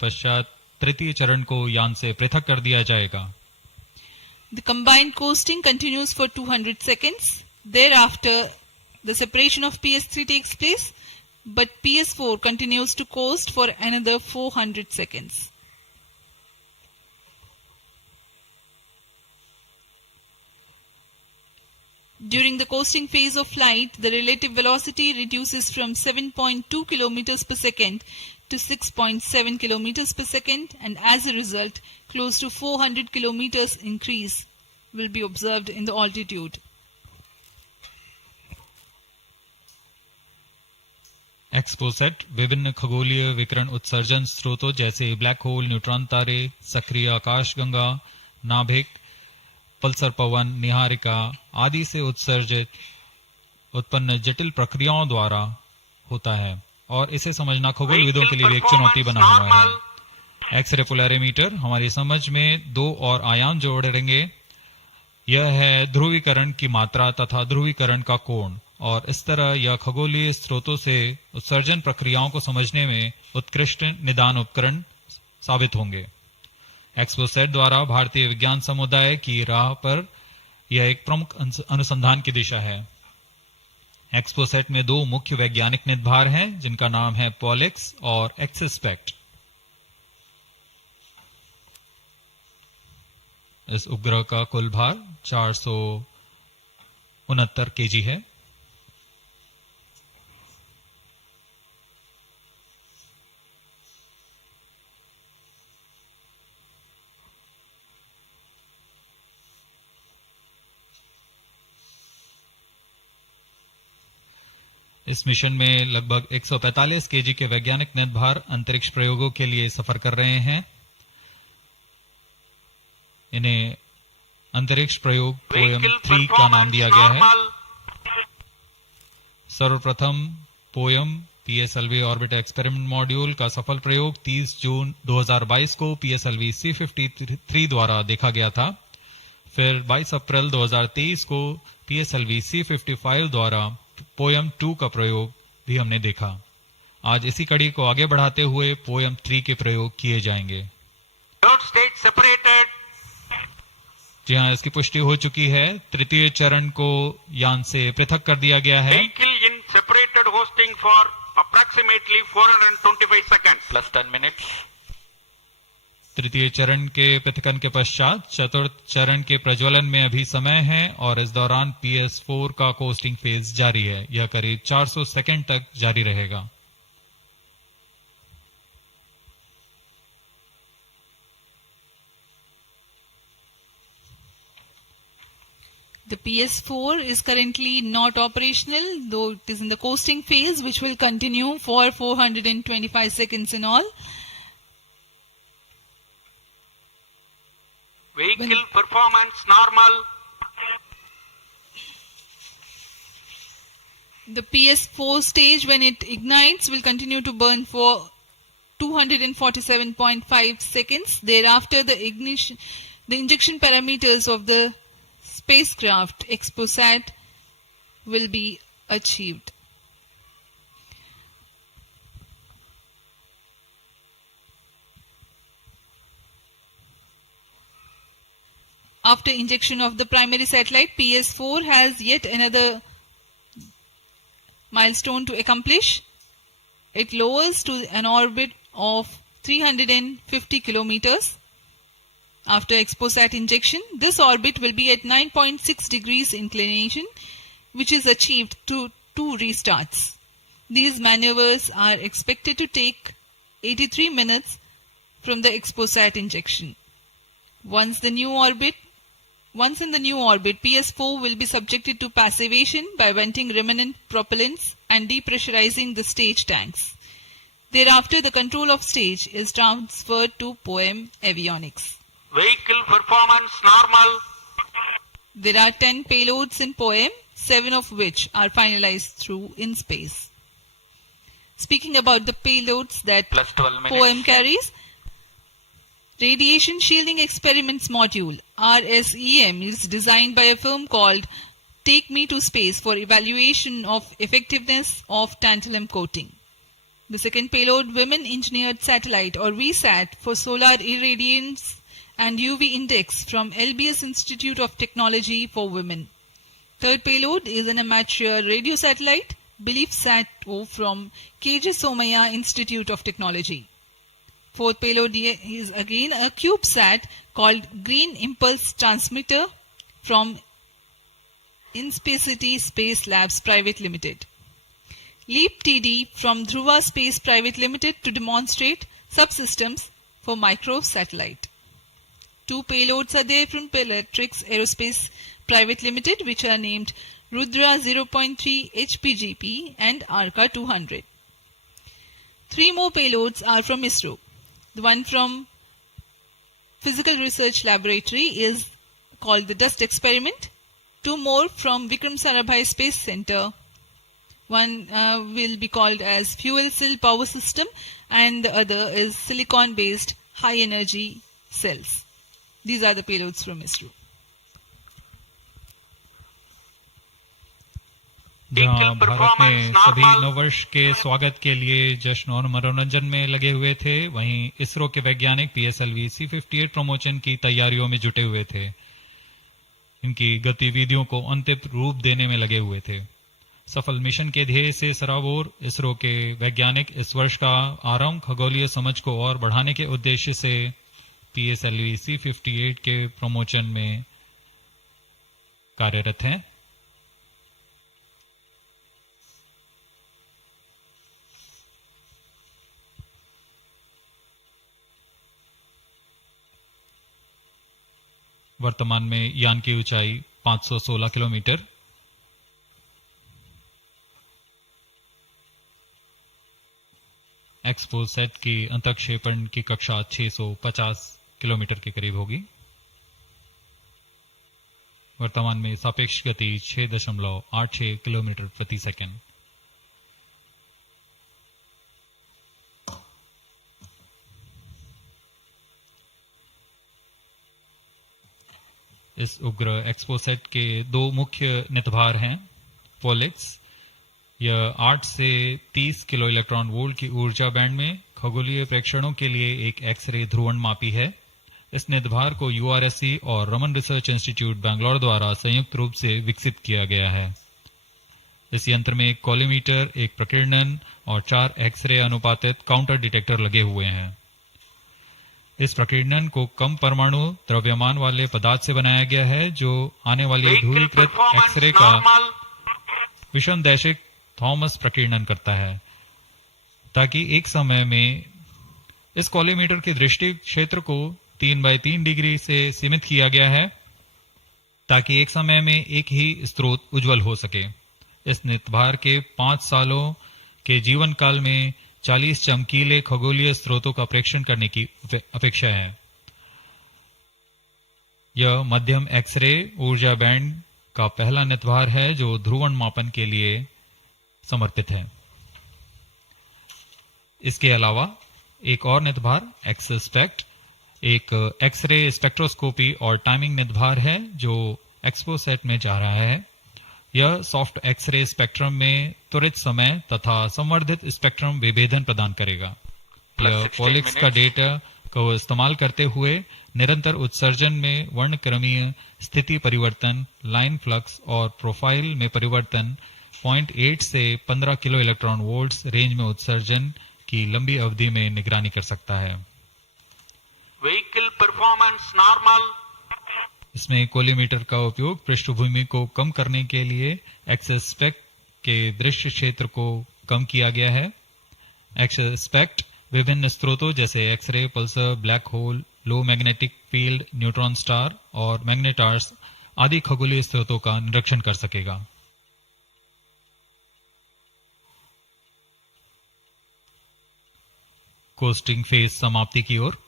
तत्पश्चात तृतीय चरण को यान से पृथक कर दिया जाएगा। The combined coasting continues for 200 seconds. Thereafter, the separation of PS3 takes place, but PS4 continues to coast for another 400 seconds. During the coasting phase of flight, the relative velocity reduces from 7.2 km per second to 6.7 km per second, and as a result, close to 400 km increase will be observed in the altitude. XPoSat विभिन्न खगोलीय विकिरण उत्सर्जन स्रोतों जैसे black hole, neutron तारे, सक्रिय आकाशगंगा, नाभिक, पल्सर पवन, निहारिका आदि से उत्सर्जित उत्पन्न जटिल प्रक्रियाओं द्वारा होता है और इसे समझना खगोलविदों के लिए भी एक चुनौती बना हुआ है। एक्सरे पोलैरिमीटर हमारी समझ में दो और आयाम जोड़ेंगे। यह है ध्रुवीकरण की मात्रा तथा ध्रुवीकरण का कोण, और इस तरह यह खगोलीय स्रोतों से उत्सर्जन प्रक्रियाओं को समझने में उत्कृष्ट निदान उपकरण साबित होंगे। एक्सपोसेट द्वारा भारतीय विज्ञान समुदाय की राह पर यह एक प्रमुख अनुसंधान की दिशा है। एक्सपोसेट में दो मुख्य वैज्ञानिक निदभार हैं जिनका नाम है पॉलिक्स और एक्सस्पेक्ट। इस उपग्रह का कुल भार 469 केजी है। इस मिशन में लगभग 145 केजी के वैज्ञानिक निर्भर अंतरिक्ष प्रयोगों के लिए सफर कर रहे हैं। इन्हें अंतरिक्ष प्रयोग पोएम 3 का नाम दिया गया है। सर्वप्रथम poem PSLV orbit experiment module का सफल प्रयोग 30 जून 2022 को PSLV-C58 द्वारा देखा गया था। फिर 22 अप्रैल 2023 को PSLV-C55 द्वारा पोएम 2 का प्रयोग भी हमने देखा। आज इसी कड़ी को आगे बढ़ाते हुए पोएम 3 के प्रयोग किए जाएंगे। जी हाँ, इसकी पुष्टि हो चुकी है। तृतीय चरण को यान से पृथक कर दिया गया है। Vehicle in separated hosting for approximately 425 seconds plus 10 minutes. तृतीय चरण के पृथकन के पश्चात चतुर्थ चरण के प्रज्वलन में अभी समय है और इस दौरान PS4 का कोस्टिंग फेज जारी है। यह करीब 400 सेकंड तक जारी रहेगा। The PS4 is currently not operational, though it is in the coasting phase, which will continue for 425 seconds in all. Vehicle performance normal. The PS4 stage, when it ignites, will continue to burn for 247.5 seconds. Thereafter, the injection parameters of the spacecraft XPoSat will be achieved. After injection of the primary satellite, PS4 has yet another milestone to accomplish. It lowers to an orbit of 350 kilometers. After XPoSat injection, this orbit will be at 9.6 degrees inclination, which is achieved through 2 restarts. These maneuvers are expected to take 83 minutes from the XPoSat injection. Once in the new orbit, PS4 will be subjected to passivation by venting remnant propellants and depressurizing the stage tanks. Thereafter, the control of stage is transferred to POEM avionics. Vehicle performance normal. There are 10 payloads in POEM, 7 of which are finalized through in space. Speaking about the payloads that POEM carries, Radiation Shielding Experiments Module RSEM is designed by a firm called Take Me to Space for evaluation of effectiveness of tantalum coating. The second payload, Women Engineered Satellite or VSAT for Solar Irradiance and UV Index from LBS Institute of Technology for Women. Third payload is an amateur radio satellite, BeliefSat-O from KJ Somaya Institute of Technology. Fourth payload is again a CubeSat called Green Impulse Transmitter from Inspacity Space Labs Private Limited. LEAP TD from Dhruva Space Private Limited to demonstrate subsystems for microsatellite. Two payloads are there from Peletrix Aerospace Private Limited, which are named Rudra 0.3 HPGP and Arca 200. Three more payloads are from ISRO. The one from Physical Research Laboratory is called the Dust Experiment. Two more from Vikram Sarabhai Space Center. One will be called as Fuel Cell Power System and the other is Silicon Based High Energy Cells. These are the payloads from ISRO. जहां भारत में सभी नववर्ष के स्वागत के लिए जश्न और मनोरंजन में लगे हुए थे, वहीं इसरो के वैज्ञानिक PSLV-C58 प्रमोशन की तैयारियों में जुटे हुए थे। इनकी गतिविधियों को अंतिम रूप देने में लगे हुए थे। सफल मिशन के ध्येय से सराबोर इसरो के वैज्ञानिक इस वर्ष का आरंभ खगोलीय समझ को और बढ़ाने के उद्देश्य से PSLV-C58 के प्रमोशन में कार्यरत हैं। वर्तमान में यान की ऊंचाई 516 किलोमीटर, एक्सपोसैट की अंतःक्षेपण की कक्षा 650 किलोमीटर के करीब होगी। वर्तमान में सापेक्ष गति 6.86 किलोमीटर प्रति सेकंड। इस उपग्रह एक्सपोसैट के दो मुख्य नितभार हैं। पोलिक्स, यह 8 से 30 किलो इलेक्ट्रॉन वोल्ट की ऊर्जा बैंड में खगोलीय प्रेक्षणों के लिए एक एक्सरे ध्रुवणमापी है। इस नितभार को URSC और रमन रिसर्च इंस्टीट्यूट बैंगलोर द्वारा संयुक्त रूप से विकसित किया गया है। इस यंत्र में एक कॉलीमीटर, एक प्रकीर्णन और 4 एक्सरे अनुपातित काउंटर डिटेक्टर लगे हुए हैं। इस प्रकीर्णन को कम परमाणु द्रव्यमान वाले पदार्थ से बनाया गया है, जो आने वाली ध्रुवीकृत एक्सरे का विषमदैशिक थॉमस प्रकीर्णन करता है, ताकि एक समय में इस कॉलीमीटर के दृष्टि क्षेत्र को 3x3 डिग्री से सीमित किया गया है, ताकि एक समय में एक ही स्रोत उज्जवल हो सके। इस नितभार के 5 सालों के जीवन काल में 40 चमकीले खगोलीय स्रोतों का प्रेक्षण करने की अपेक्षा है। यह मध्यम एक्सरे ऊर्जा बैंड का पहला नितभार है जो ध्रुवण मापन के लिए समर्पित है। इसके अलावा एक और नितभार एक्सस्पेक्ट एक एक्सरे स्पेक्ट्रोस्कोपी और टाइमिंग नितभार है जो एक्सपोसैट में जा रहा है। यह सॉफ्ट एक्सरे स्पेक्ट्रम में त्वरित समय तथा संवर्धित स्पेक्ट्रम विभेदन प्रदान करेगा। यह पॉलिक्स का डेटा को इस्तेमाल करते हुए निरंतर उत्सर्जन में वर्णक्रमीय स्थिति परिवर्तन, लाइन फ्लक्स और प्रोफाइल में परिवर्तन 0.8 से 15 किलो इलेक्ट्रॉन वोल्ट्स रेंज में उत्सर्जन की लंबी अवधि में निगरानी कर सकता है। Vehicle performance normal. इसमें कोलीमीटर का उपयोग पृष्ठभूमि को कम करने के लिए एक्सस्पेक्ट के दृश्य क्षेत्र को कम किया गया है। एक्सस्पेक्ट विभिन्न स्रोतों जैसे एक्सरे, पल्सर, ब्लैक होल, लो मैग्नेटिक फील्ड, न्यूट्रॉन स्टार और मैग्नेटार्स आदि खगोलीय स्रोतों का निरीक्षण कर सकेगा। कोस्टिंग फेज समाप्ति की ओर।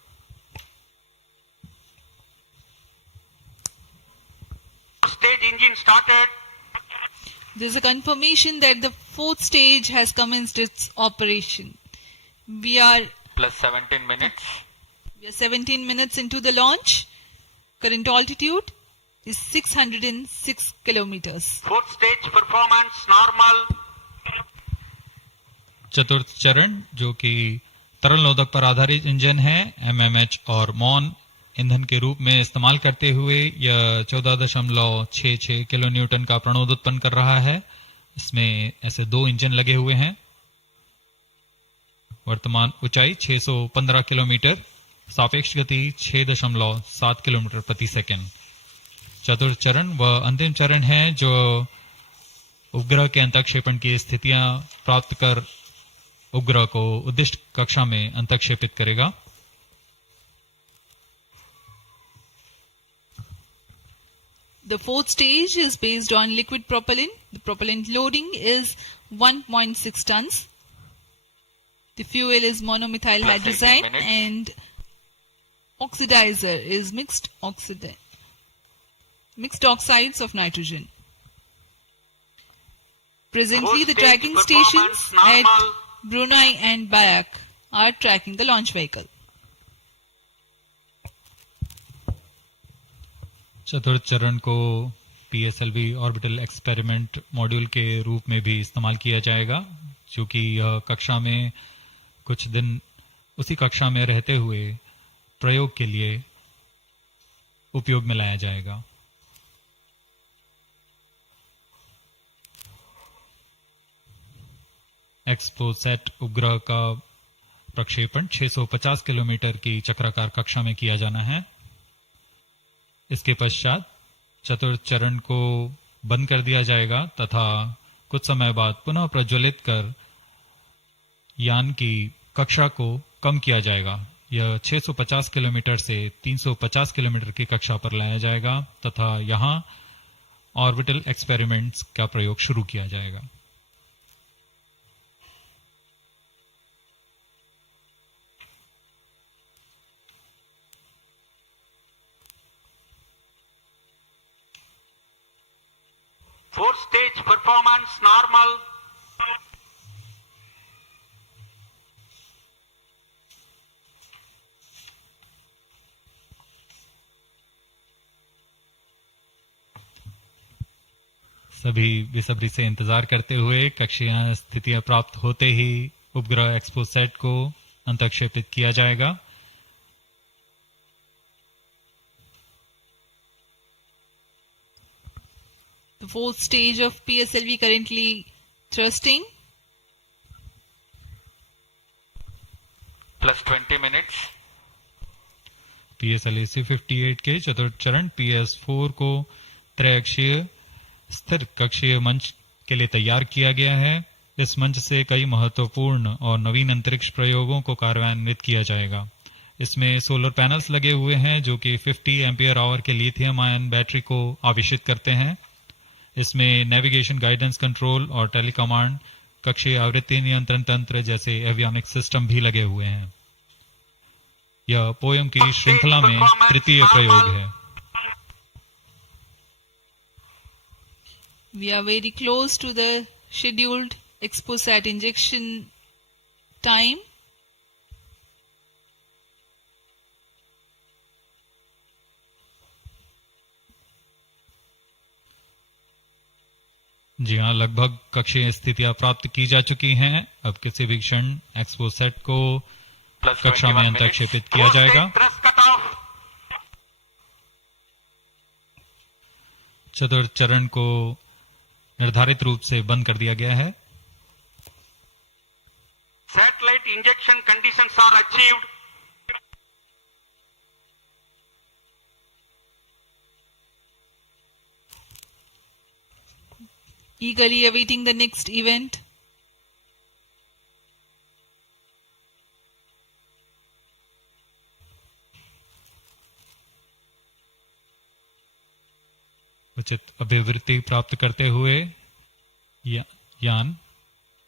Stage engine started. There is a confirmation that the fourth stage has commenced its operation. We are Plus 17 minutes. We are 17 minutes into the launch. Current altitude is 606 kilometers. Fourth stage performance normal. चतुर्थ चरण जो कि तरल नोदक पर आधारित engine है, MMH और मॉन ईंधन के रूप में इस्तेमाल करते हुए यह 14.66 किलो न्यूटन का प्रणोद उत्पन्न कर रहा है। इसमें ऐसे 2 इंजन लगे हुए हैं। वर्तमान ऊंचाई 615 किलोमीटर, सापेक्ष गति 6.7 किलोमीटर प्रति सेकंड। चतुर्थ चरण वह अंतिम चरण है जो उपग्रह के अंतःक्षेपण की स्थितियां प्राप्त कर उपग्रह को उद्दिष्ट कक्षा में अंतःक्षेपित करेगा। The fourth stage is based on liquid propellant. The propellant loading is 1.6 tons. The fuel is monomethyl hydrazine and oxidizer is mixed oxides of nitrogen. Presently, the tracking stations at Brunei and Bayak are tracking the launch vehicle. चतुर्थ चरण को PSLV orbital experiment module के रूप में भी इस्तेमाल किया जाएगा, क्योंकि यह कक्षा में कुछ दिन उसी कक्षा में रहते हुए प्रयोग के लिए उपयोग में लाया जाएगा। एक्सपोसैट उपग्रह का प्रक्षेपण 650 किलोमीटर की चक्राकार कक्षा में किया जाना है। इसके पश्चात चतुर्थ चरण को बंद कर दिया जाएगा तथा कुछ समय बाद पुनः प्रज्वलित कर यान की कक्षा को कम किया जाएगा। यह 650 किलोमीटर से 350 किलोमीटर की कक्षा पर लाया जाएगा तथा यहां ऑर्बिटल एक्सपेरिमेंट्स का प्रयोग शुरू किया जाएगा। Fourth stage performance normal. सभी बेसब्री से इंतजार करते हुए कक्षीय स्थितियां प्राप्त होते ही उपग्रह एक्सपोसैट को अंतःक्षेपित किया जाएगा। The fourth stage of PSLV currently thrusting. Plus 20 minutes. PSLV-C58 के चतुर्थ चरण PS4 को त्रैअक्षीय स्थिर कक्षीय मंच के लिए तैयार किया गया है। इस मंच से कई महत्वपूर्ण और नवीन अंतरिक्ष प्रयोगों को कार्यान्वित किया जाएगा। इसमें सोलर पैनल्स लगे हुए हैं जो कि 50 एम्पियर आवर के लिथियम आयन बैटरी को आवेशित करते हैं। इसमें नेविगेशन, गाइडेंस, कंट्रोल और टेलीकमांड, कक्षीय आवृत्ति नियंत्रण तंत्र जैसे एवियोनिक सिस्टम भी लगे हुए हैं। यह पोयम की श्रृंखला में तृतीय प्रयोग है। We are very close to the scheduled XPoSat injection time. जी हाँ, लगभग कक्षीय स्थितियां प्राप्त की जा चुकी हैं। अब किसी भी क्षण एक्सपोसैट को कक्षा में अंतःक्षेपित किया जाएगा। चतुर्थ चरण को निर्धारित रूप से बंद कर दिया गया है। Satellite injection conditions are achieved. Eagerly awaiting the next event. उचित अभिवृत्ति प्राप्त करते हुए यान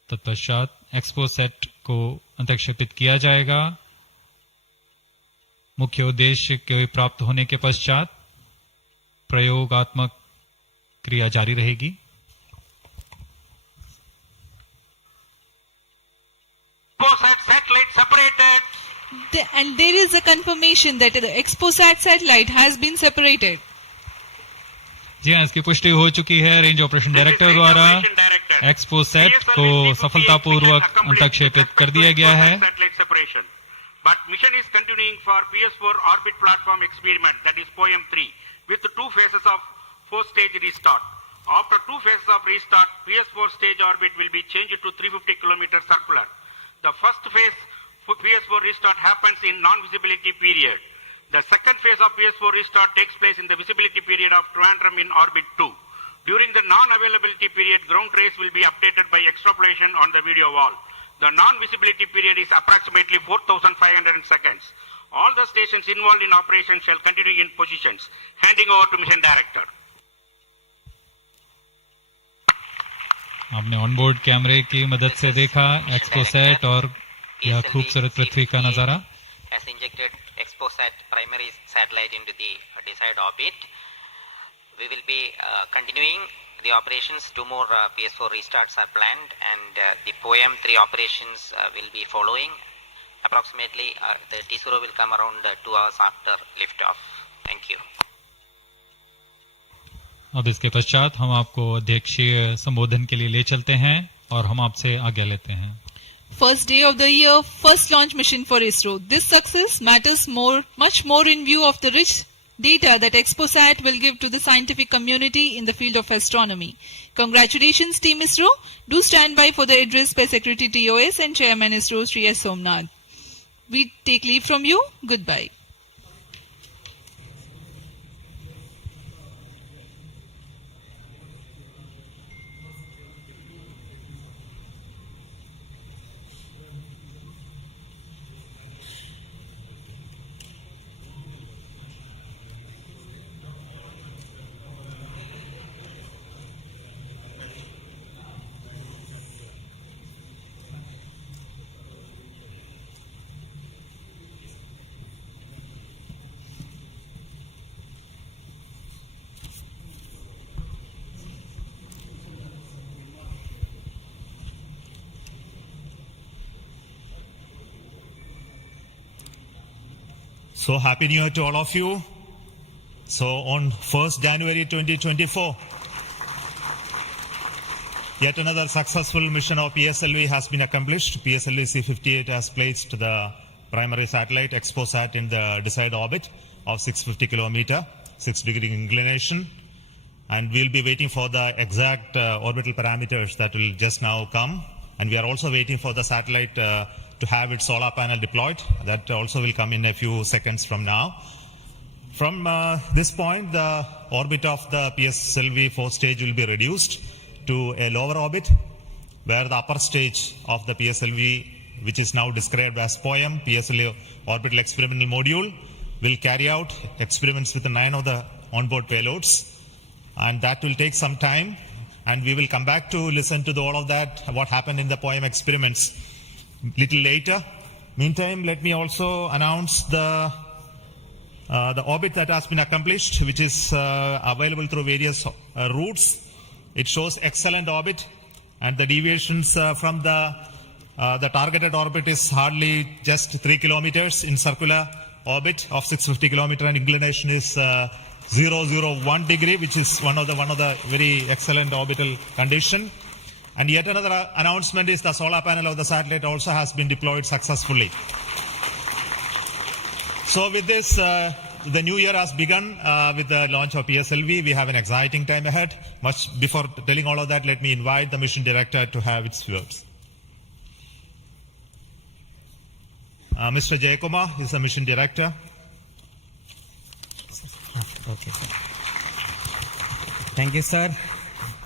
तत्पश्चात एक्सपोसैट को अंतःक्षेपित किया जाएगा। मुख्य उद्देश्य के प्राप्त होने के पश्चात प्रयोगात्मक क्रिया जारी रहेगी। Satellite separated. And there is a confirmation that the XPoSat satellite has been separated. जी हाँ, इसकी पुष्टि हो चुकी है रेंज ऑपरेशन डायरेक्टर द्वारा। completed. XPoSat को PSLV-C58 सफलतापूर्वक mission accomplished अंतक्षेपित with कर दिया respect to गया है। XPoSat satellite separation. But mission is continuing for PS4 orbit platform experiment, that is POEM-3, with 2 phases of 4-stage restart. After 2 phases of restart, PS4 stage orbit will be changed to 350 km circular. The first phase for PS4 restart happens in non-visibility period. The second phase of PS4 restart takes place in the visibility period of Trivandrum in orbit 2. During the non-availability period, ground trace will be updated by extrapolation on the video wall. The non-visibility period is approximately 4,500 seconds. All the stations involved in operation shall continue in positions. Handing over to Mission Director. आपने onboard कैमरे की मदद से देखा XPoSat और यह खूबसूरत पृथ्वी का नजारा। has injected XPoSat primary satellite into the desired orbit. We will be continuing the operations. 2 more PS4 restarts are planned, and the POEM-3 operations will be following. Approximately the T0 will come around 2 hours after liftoff. Thank you. अब इसके पश्चात हम आपको अध्यक्षीय संबोधन के लिए ले चलते हैं और हम आपसे आज्ञा लेते हैं। First day of the year, first launch mission for ISRO. This success matters much more in view of the rich data that XPoSat will give to the scientific community in the field of astronomy. Congratulations, Team ISRO. Do stand by for the address by Secretary TOS and Chairman ISRO, Sri S. Somnath. We take leave from you. Goodbye. So happy New Year to all of you. So on 1st January 2024, yet another successful mission of PSLV has been accomplished. PSLV-C58 has placed the primary satellite XPoSat in the desired orbit of 650 kilometer, 6-degree inclination. And we'll be waiting for the exact orbital parameters that will just now come. And we are also waiting for the satellite to have its solar panel deployed. That also will come in a few seconds from now. From this point, the orbit of the PSLV 4 stage will be reduced to a lower orbit, where the upper stage of the PSLV, which is now described as POEM, PSLV Orbital Experimental Module, will carry out experiments with 9 of the onboard payloads. And that will take some time, and we will come back to listen to all of that, what happened in the POEM experiments little later. Meantime, let me also announce the orbit that has been accomplished, which is available through various routes. It shows excellent orbit, and the deviations from the targeted orbit is hardly just 3 kilometers in circular orbit of 650 kilometer, and inclination is 001 degree, which is one of the very excellent orbital condition. And yet another announcement is the solar panel of the satellite also has been deployed successfully. So with this, the new year has begun with the launch of PSLV. We have an exciting time ahead. Much before telling all of that, let me invite the mission director to have its words. Mr. Jayakumar is the mission director. Okay. Thank you, sir.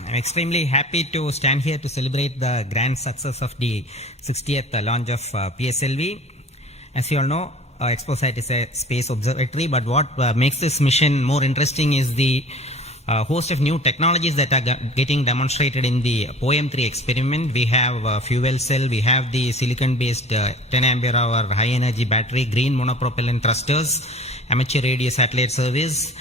I'm extremely happy to stand here to celebrate the grand success of the 60th launch of PSLV. As you all know, XPoSat is a space observatory, but what makes this mission more interesting is the host of new technologies that are getting demonstrated in the POEM-3 experiment. We have fuel cell, we have the silicon-based 10 ampere hour high-energy battery, green monopropellant thrusters, amateur radio satellite service,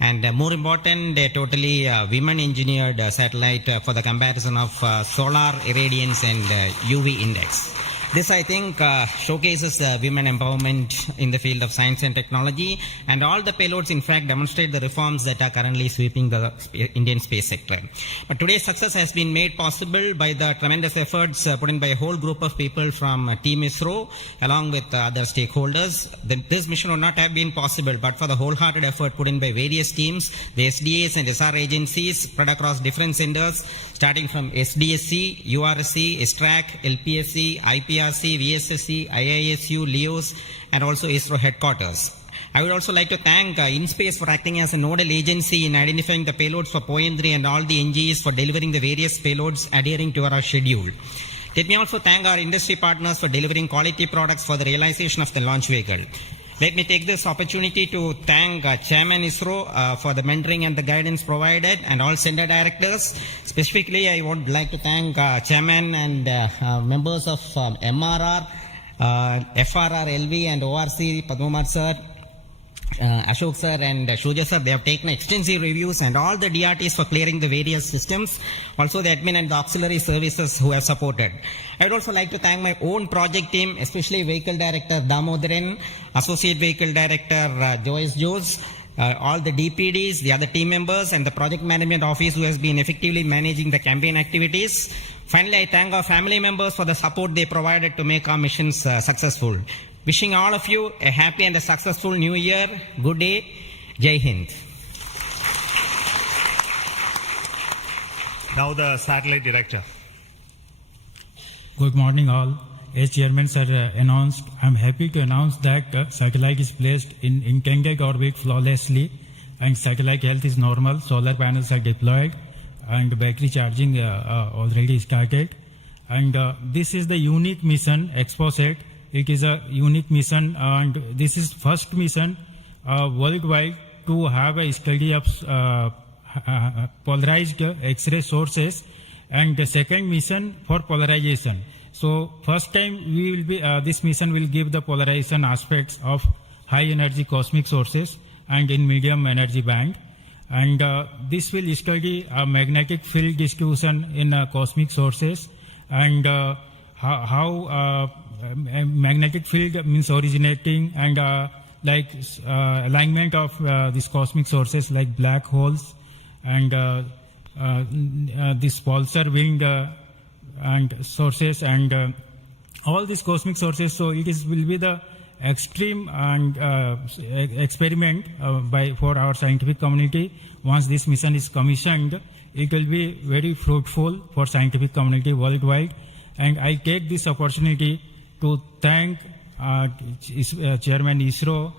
and more important, a totally women-engineered satellite for the comparison of solar irradiance and UV index. This, I think, showcases women empowerment in the field of science and technology, and all the payloads, in fact, demonstrate the reforms that are currently sweeping the Indian space sector. But today's success has been made possible by the tremendous efforts put in by a whole group of people from Team ISRO, along with other stakeholders. This mission would not have been possible but for the wholehearted effort put in by various teams, the SDS and SHAR agencies spread across different centers, starting from SDSC, URSC, STRAC, LPSC, IPRC, VSSC, IISU, LEOS, and also ISRO headquarters. I would also like to thank InSpace for acting as a nodal agency in identifying the payloads for POEM-3 and all the NGEs for delivering the various payloads adhering to our schedule. Let me also thank our industry partners for delivering quality products for the realization of the launch vehicle. Let me take this opportunity to thank Chairman ISRO for the mentoring and the guidance provided, and all center directors. Specifically, I would like to thank Chairman and members of MRR, FRR, LV, and ORC, Padmamar sir, Ashok sir and Shuja sir. They have taken extensive reviews, and all the DRTs for clearing the various systems, also the admin and the auxiliary services who have supported. I would also like to thank my own project team, especially Vehicle Director Damodaran, Associate Vehicle Director Joyce Jose, all the DPDs, the other team members, and the Project Management Office who has been effectively managing the campaign activities. Finally, I thank our family members for the support they provided to make our missions successful. Wishing all of you a happy and a successful new year. Good day. Jai Hind. Now the satellite director. Good morning all. As Chairman sir announced, I am happy to announce that satellite is placed in intended orbit flawlessly, and satellite health is normal. Solar panels are deployed and battery charging already started. And this is the unique mission, XPoSat. It is a unique mission, and this is first mission worldwide to have a study of polarized X-ray sources, and the second mission for polarization. So first time we will be this mission will give the polarization aspects of high energy cosmic sources and in medium energy band, and this will study magnetic field distribution in cosmic sources, and how magnetic field means originating, and alignment of these cosmic sources like black holes, and this pulsar wind and sources, and all these cosmic sources. So it will be the extreme and experiment for our scientific community. Once this mission is commissioned, it will be very fruitful for scientific community worldwide. And I take this opportunity to thank Chairman ISRO,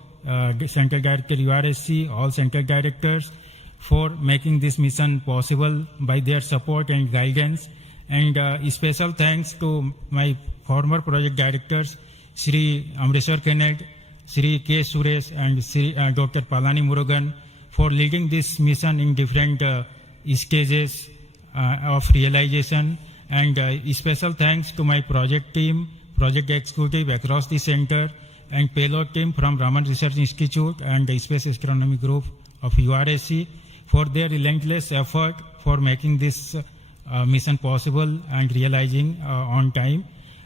Central Director URSC, all Central Directors for making this mission possible by their support and guidance. And special thanks to my former project directors, Shri Amreshwar Kennedy, Shri K. Suresh, and Shri Dr. Palani Murugan for leading this mission in different stages of realization. And special thanks to my project team, project executive across the center, and payload team from Raman Research Institute and the Space Astronomy Group of URSC for their relentless effort for making this mission possible and realizing on time.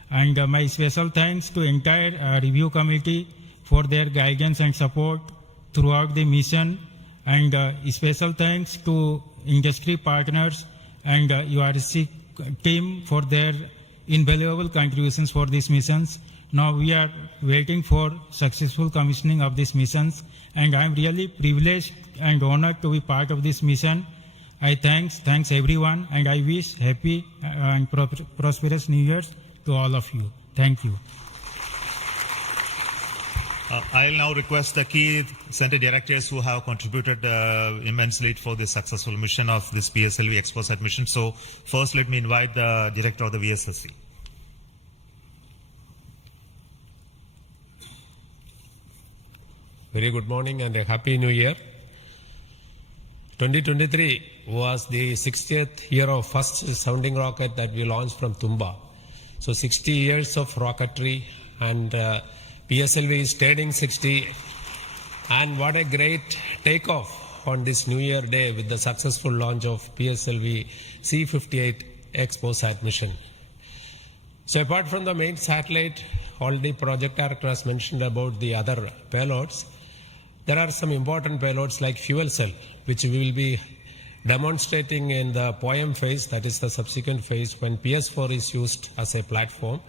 And my special thanks to entire review committee for their guidance and support throughout the mission, and special thanks to industry partners and URSC team for their invaluable contributions for these missions. Now we are waiting for successful commissioning of these missions, and I am really privileged and honored to be part of this mission. I thanks everyone, and I wish happy and prosperous New Year's to all of you. Thank you. I'll now request the key center directors who have contributed immensely for the successful mission of this PSLV XPoSat mission. So first, let me invite the director of the VSSC. Very good morning and a happy new year. 2023 was the 60th year of first sounding rocket that we launched from Tumba. So 60 years of rocketry, and PSLV is turning 60, and what a great takeoff on this New Year day with the successful launch of PSLV-C58 XPoSat mission. So apart from the main satellite, already project director has mentioned about the other payloads. There are some important payloads like fuel cell, which we will be demonstrating in the POEM phase, that is the subsequent phase when PS4 is used as a platform.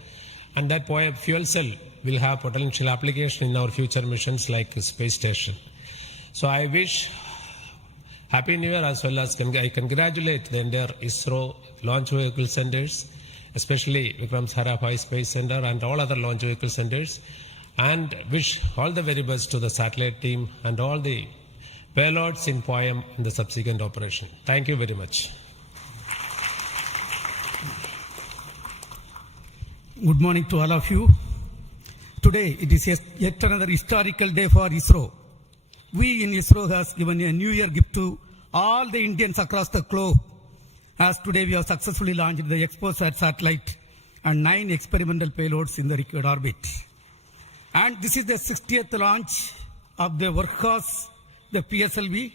And that fuel cell will have potential application in our future missions like space station. So I wish Happy New Year, as well as I congratulate the entire ISRO launch vehicle centers, especially Vikram Sarabhai Space Center and all other launch vehicle centers, and wish all the very best to the satellite team and all the payloads in POEM in the subsequent operation. Thank you very much. Good morning to all of you. Today it is yet another historical day for ISRO. We in ISRO has given a New Year gift to all the Indians across the globe, as today we have successfully launched the XPoSat satellite and 9 experimental payloads in the required orbit. And this is the 60th launch of the workhorse, the PSLV.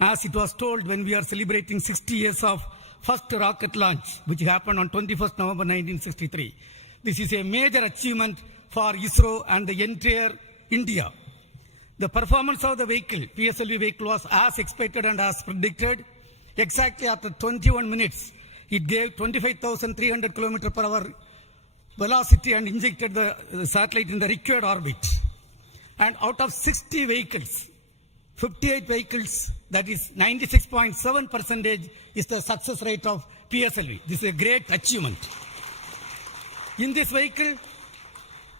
As it was told when we are celebrating 60 years of first rocket launch, which happened on 21st November 1963. This is a major achievement for ISRO and the entire India. The performance of the vehicle, PSLV vehicle, was as expected and as predicted. Exactly after 21 minutes, it gave 25,300 km per hour velocity and injected the satellite in the required orbit. And out of 60 vehicles, 58 vehicles, that is 96.7% is the success rate of PSLV. This is a great achievement. In this vehicle,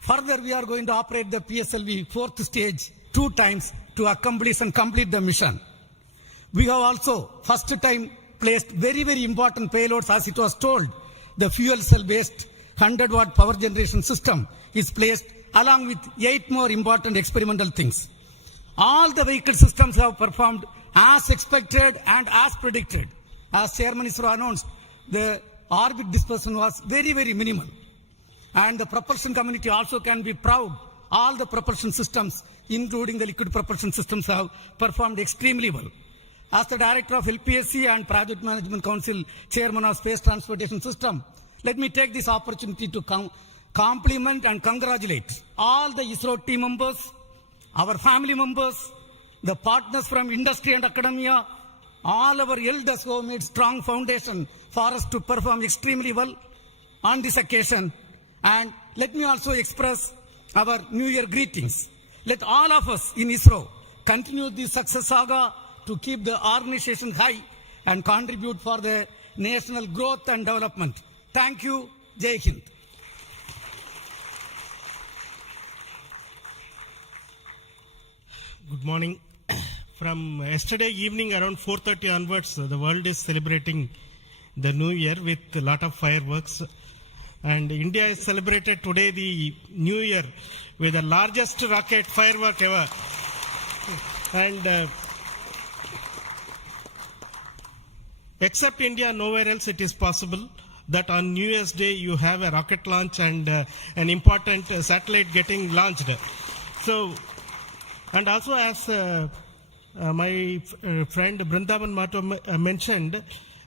further we are going to operate the PSLV 4th stage 2 times to accomplish and complete the mission. We have also first time placed very, very important payloads, as it was told. The fuel cell based 100-watt power generation system is placed along with 8 more important experimental things. All the vehicle systems have performed as expected and as predicted. As Chairman ISRO announced, the orbit dispersion was very, very minimal. And the propulsion community also can be proud. All the propulsion systems, including the liquid propulsion systems, have performed extremely well. As the Director of LPSC and Project Management Council, Chairman of Space Transportation System, let me take this opportunity to compliment and congratulate all the ISRO team members, our family members, the partners from industry and academia, all our elders who have made strong foundation for us to perform extremely well on this occasion. And let me also express our New Year greetings. Let all of us in ISRO continue this success saga to keep the organization high and contribute for the national growth and development. Thank you. Jai Hind. Good morning. From yesterday evening around 4:30 onwards, the world is celebrating the New Year with a lot of fireworks. And India has celebrated today the New Year with the largest rocket firework ever. And except India, nowhere else it is possible that on New Year's Day you have a rocket launch and an important satellite getting launched. So, and also as my friend Brindavan Mato mentioned,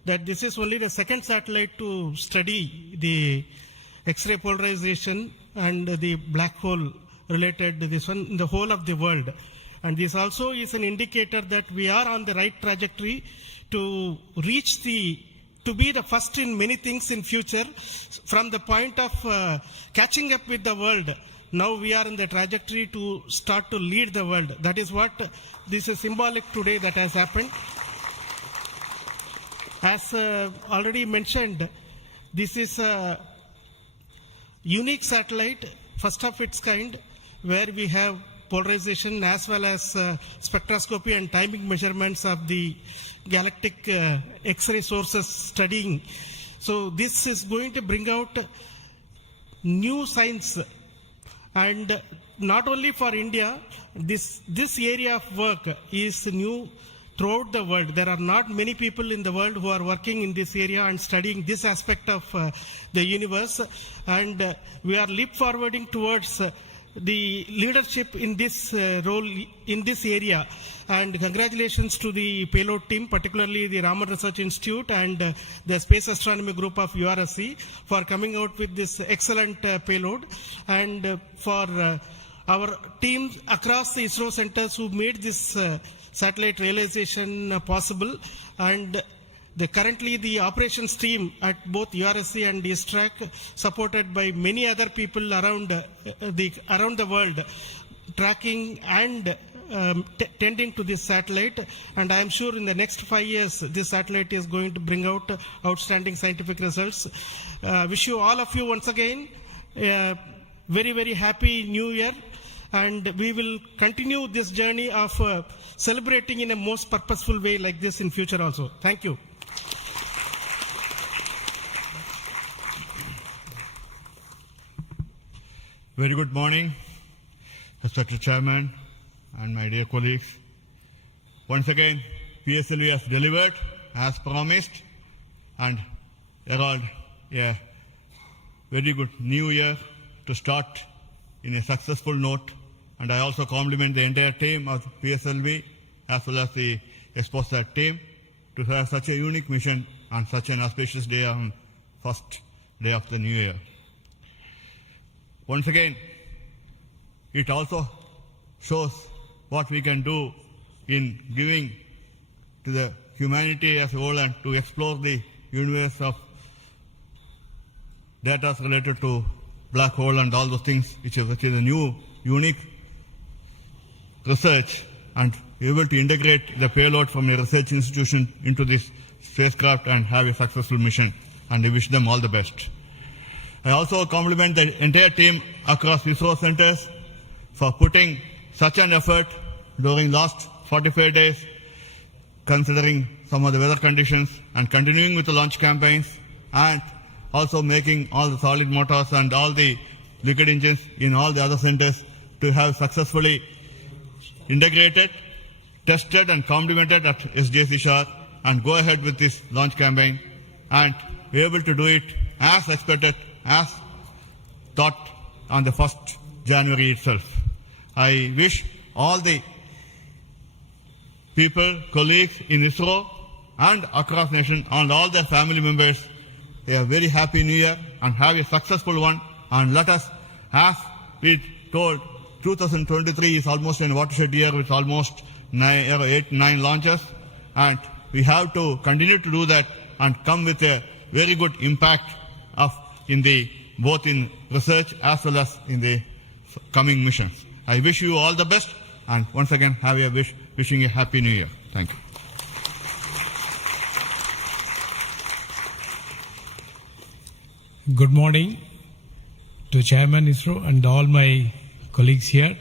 that this is only the second satellite to study the X-ray polarization and the black hole related to this one in the whole of the world. And this also is an indicator that we are on the right trajectory to reach to be the first in many things in future. From the point of catching up with the world, now we are in the trajectory to start to lead the world. That is what this is symbolic today that has happened. As already mentioned, this is a unique satellite, first of its kind, where we have polarization as well as spectroscopy and timing measurements of the galactic X-ray sources studying. So this is going to bring out new science, and not only for India, this area of work is new throughout the world. There are not many people in the world who are working in this area and studying this aspect of the universe, and we are leap forwarding towards the leadership in this role in this area, and congratulations to the payload team, particularly the Raman Research Institute and the Space Astronomy Group of URSC for coming out with this excellent payload, and for our teams across the ISRO centers who made this satellite realization possible, and currently the operations team at both URSC and ISTRAC, supported by many other people around the world, tracking and tending to this satellite. And I am sure in the next 5 years this satellite is going to bring out outstanding scientific results. Wish you all of you once again very, very happy New Year, and we will continue this journey of celebrating in a most purposeful way like this in future also. Thank you. Very good morning, respected Chairman and my dear colleagues. Once again, PSLV has delivered as promised and herald a very good new year to start in a successful note. And I also compliment the entire team of PSLV as well as the XPoSat team to have such a unique mission on such an auspicious day on first day of the new year. Once again, it also shows what we can do in giving to the humanity as a whole and to explore the universe of data related to black hole and all those things, which is a new, unique research, and able to integrate the payload from a research institution into this spacecraft and have a successful mission. And I wish them all the best. I also compliment the entire team across ISRO centers for putting such an effort during last 45 days, considering some of the weather conditions, and continuing with the launch campaigns, and also making all the solid motors and all the liquid engines in all the other centers to have successfully integrated, tested and complemented at SDSC SHAR, and go ahead with this launch campaign and be able to do it as expected, as thought on the 1st January itself. I wish all the people, colleagues in ISRO and across nation and all their family members a very happy new year and have a successful one. And let us, as we told, 2023 is almost a watershed year with almost 8-9 launches, and we have to continue to do that and come with a very good impact of both in research as well as in the coming missions. I wish you all the best, and once again wishing a happy new year. Thank you. Good morning to Chairman ISRO and all my colleagues here.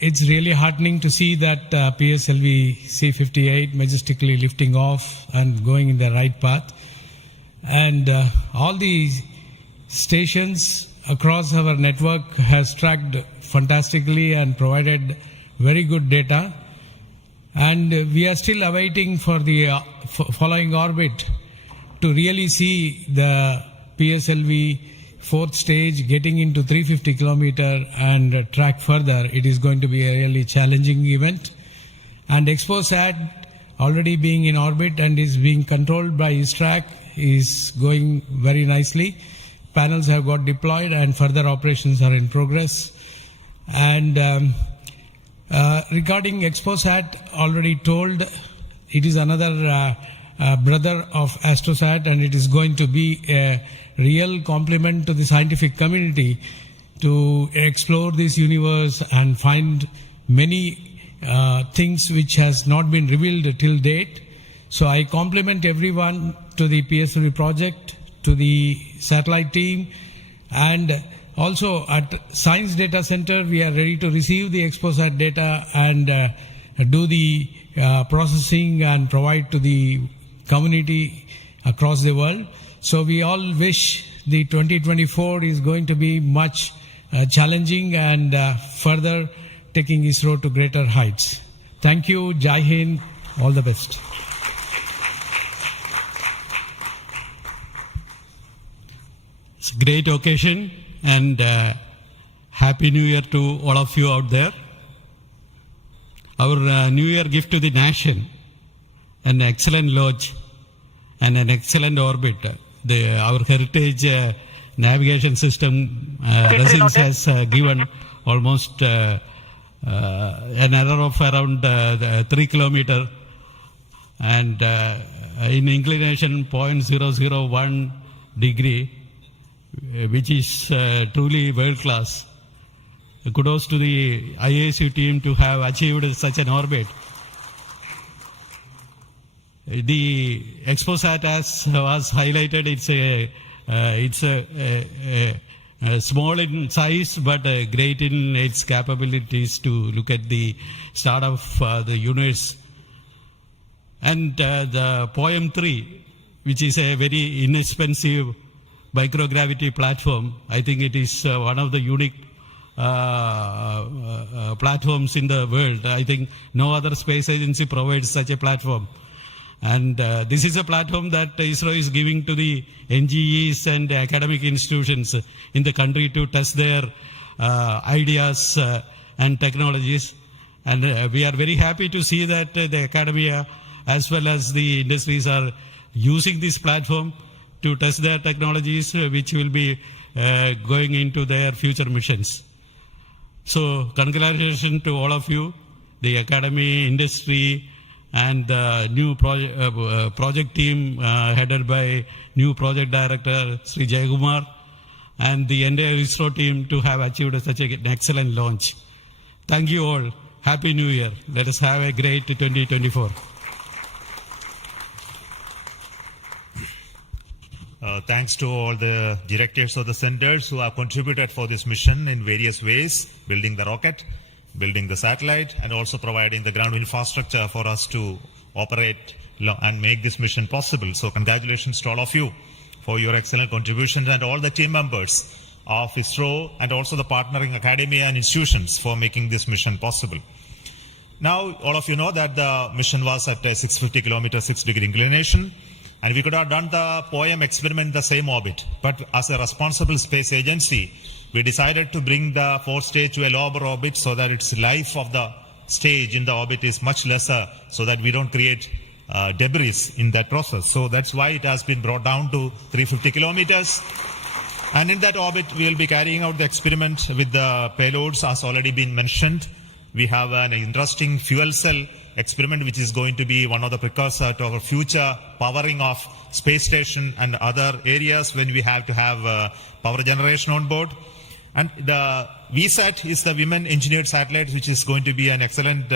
It's really heartening to see that PSLV-C58 majestically lifting off and going in the right path. And all the stations across our network has tracked fantastically and provided very good data. And we are still awaiting for the following orbit to really see the PSLV fourth stage getting into 350 kilometer and track further. It is going to be a really challenging event. And XPoSat already being in orbit and is being controlled by ISTRAC is going very nicely. Panels have got deployed and further operations are in progress. And regarding XPoSat, already told, it is another brother of AstroSat, and it is going to be a real compliment to the scientific community to explore this universe and find many things which has not been revealed till date. So I compliment everyone to the PSLV project, to the satellite team, and also at Science Data Center we are ready to receive the XPoSat data and do the processing and provide to the community across the world. So we all wish the 2024 is going to be much challenging and further taking ISRO to greater heights. Thank you. Jai Hind. All the best. It's a great occasion, and Happy New Year to all of you out there. Our New Year gift to the nation, an excellent launch and an excellent orbit. Our heritage navigation system Resins has given almost an error of around 3 kilometer and in inclination 0.001 degree, which is truly world class. Kudos to the IASU team to have achieved such an orbit. The XPoSat, as was highlighted, it's small in size but great in its capabilities to look at the start of the universe. And the POEM-3, which is a very inexpensive microgravity platform, I think it is one of the unique platforms in the world. I think no other space agency provides such a platform. And this is a platform that ISRO is giving to the NGEs and academic institutions in the country to test their ideas and technologies. And we are very happy to see that the academia as well as the industries are using this platform to test their technologies, which will be going into their future missions. So congratulations to all of you, the academy, industry, and the new project team headed by new project director Sri Jayakumar, and the entire ISRO team to have achieved such an excellent launch. Thank you all. Happy New Year. Let us have a great 2024. Thanks to all the directors of the centers who have contributed for this mission in various ways, building the rocket, building the satellite, and also providing the ground infrastructure for us to operate and make this mission possible. So congratulations to all of you for your excellent contributions and all the team members of ISRO and also the partnering academia and institutions for making this mission possible. Now, all of you know that the mission was at a 650 kilometer, 6-degree inclination. And we could have done the POEM experiment in the same orbit. But as a responsible space agency, we decided to bring the 4th stage to a lower orbit so that its life of the stage in the orbit is much lesser, so that we don't create debris in that process. So that's why it has been brought down to 350 kilometers. And in that orbit, we will be carrying out the experiment with the payloads, as already been mentioned. We have an interesting fuel cell experiment, which is going to be one of the precursor to our future powering of space station and other areas when we have to have power generation on board. And the VSAT is the Women Engineered Satellite, which is going to be an excellent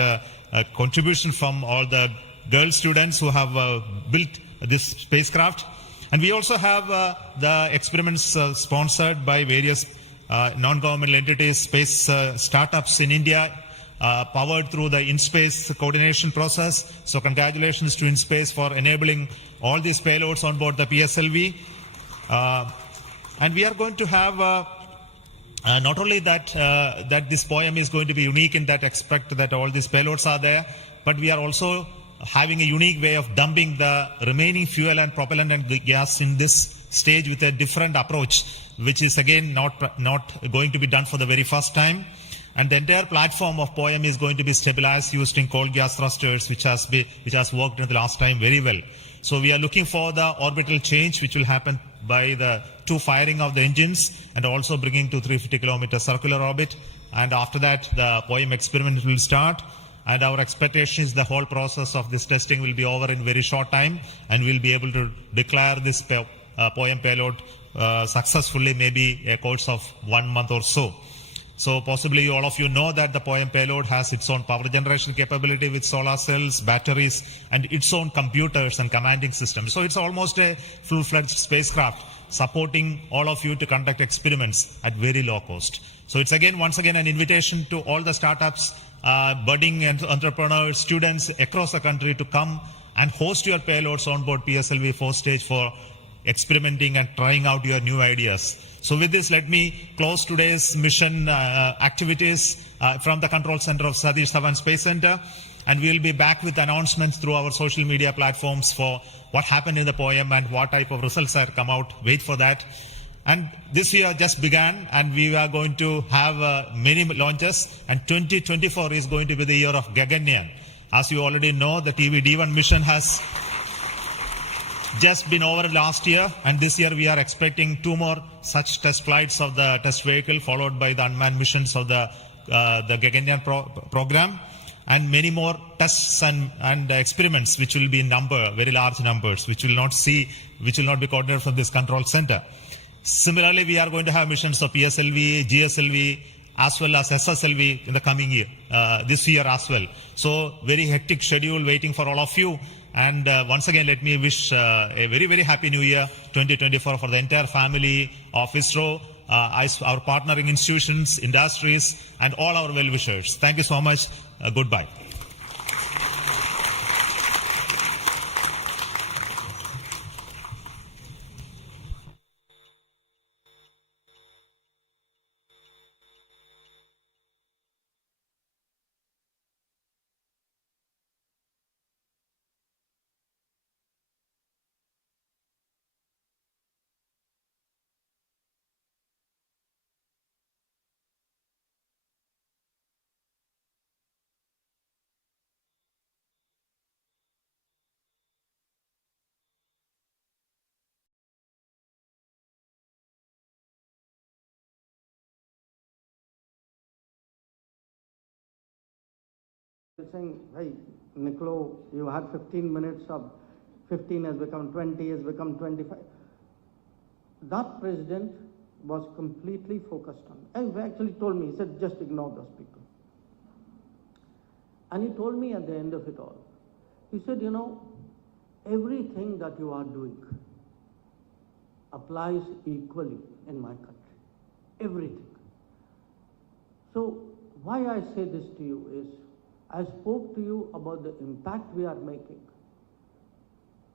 contribution from all the girl students who have built this spacecraft. And we also have the experiments sponsored by various non-governmental entities, space startups in India, powered through the in-space coordination process. So congratulations to InSpace for enabling all these payloads on board the PSLV. And we are going to have not only that that this POEM is going to be unique in that aspect that all these payloads are there, but we are also having a unique way of dumping the remaining fuel and propellant and gas in this stage with a different approach, which is again not going to be done for the very first time. And the entire platform of POEM is going to be stabilized using cold gas thrusters, which has worked in the last time very well. So we are looking for the orbital change, which will happen by the 2 firing of the engines and also bringing to 350 kilometer circular orbit. And after that, the POEM experiment will start. And our expectation is the whole process of this testing will be over in very short time, and we'll be able to declare this POEM payload successfully, maybe a course of 1 month or so. So possibly all of you know that the POEM payload has its own power generation capability with solar cells, batteries, and its own computers and commanding systems. So it's almost a full-fledged spacecraft supporting all of you to conduct experiments at very low cost. So it's once again an invitation to all the startups, budding entrepreneurs, students across the country to come and host your payloads on board PSLV 4th stage for experimenting and trying out your new ideas. So with this, let me close today's mission activities from the control center of Satish Dhawan Space Center. And we will be back with announcements through our social media platforms for what happened in the POEM and what type of results have come out. Wait for that. And this year just began, and we are going to have many launches, and 2024 is going to be the year of Gaganyaan. As you already know, the TV-D1 mission has just been over last year, and this year we are expecting 2 more such test flights of the test vehicle, followed by the unmanned missions of the Gaganyaan program, and many more tests and experiments, which will be in number, very large numbers, which will not be coordinated from this control center. Similarly, we are going to have missions of PSLV, GSLV, as well as SSLV in the coming year, this year as well. So very hectic schedule waiting for all of you. And once again, let me wish a very, very happy new year 2024 for the entire family of ISRO, our partnering institutions, industries, and all our well-wishers. Thank you so much. Goodbye. Saying, hey, Niccolo, you had 15 minutes of 15 has become 20, has become 25. That president was completely focused on. And he actually told me, he said, just ignore those people. And he told me at the end of it all, he said, you know, everything that you are doing applies equally in my country. Everything. So why I say this to you is, I spoke to you about the impact we are making,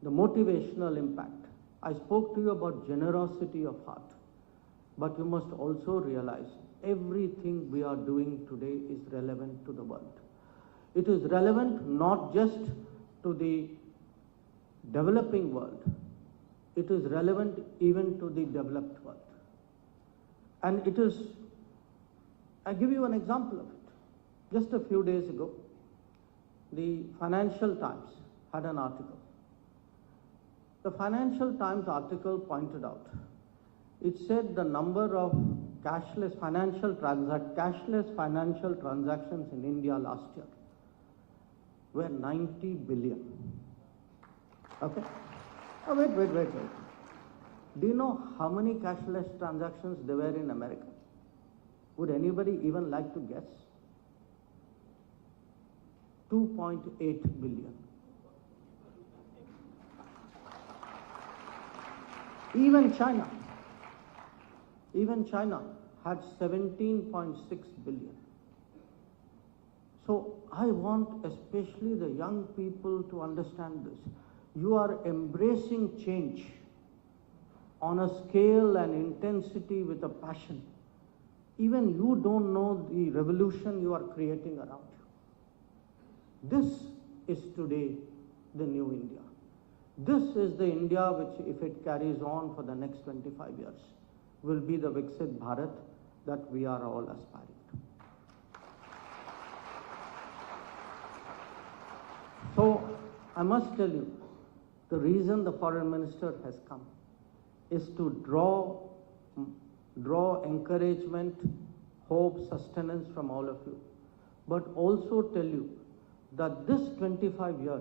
the motivational impact. I spoke to you about generosity of heart. But you must also realize everything we are doing today is relevant to the world. It is relevant not just to the developing world, it is relevant even to the developed world. And it is, I'll give you an example of it. Just a few days ago, the Financial Times had an article. The Financial Times article pointed out, it said the number of cashless financial transactions in India last year were 90 billion. Okay? Oh, wait. Do you know how many cashless transactions there were in America? Would anybody even like to guess? 2.8 billion. Even China had 17.6 billion. So I want especially the young people to understand this. You are embracing change on a scale and intensity with a passion. Even you don't know the revolution you are creating around you. This is today the new India. This is the India which, if it carries on for the next 25 years, will be the Viksit Bharat that we are all aspiring to. So, I must tell you, the reason the foreign minister has come is to draw encouragement, hope, sustenance from all of you, but also tell you that this 25 years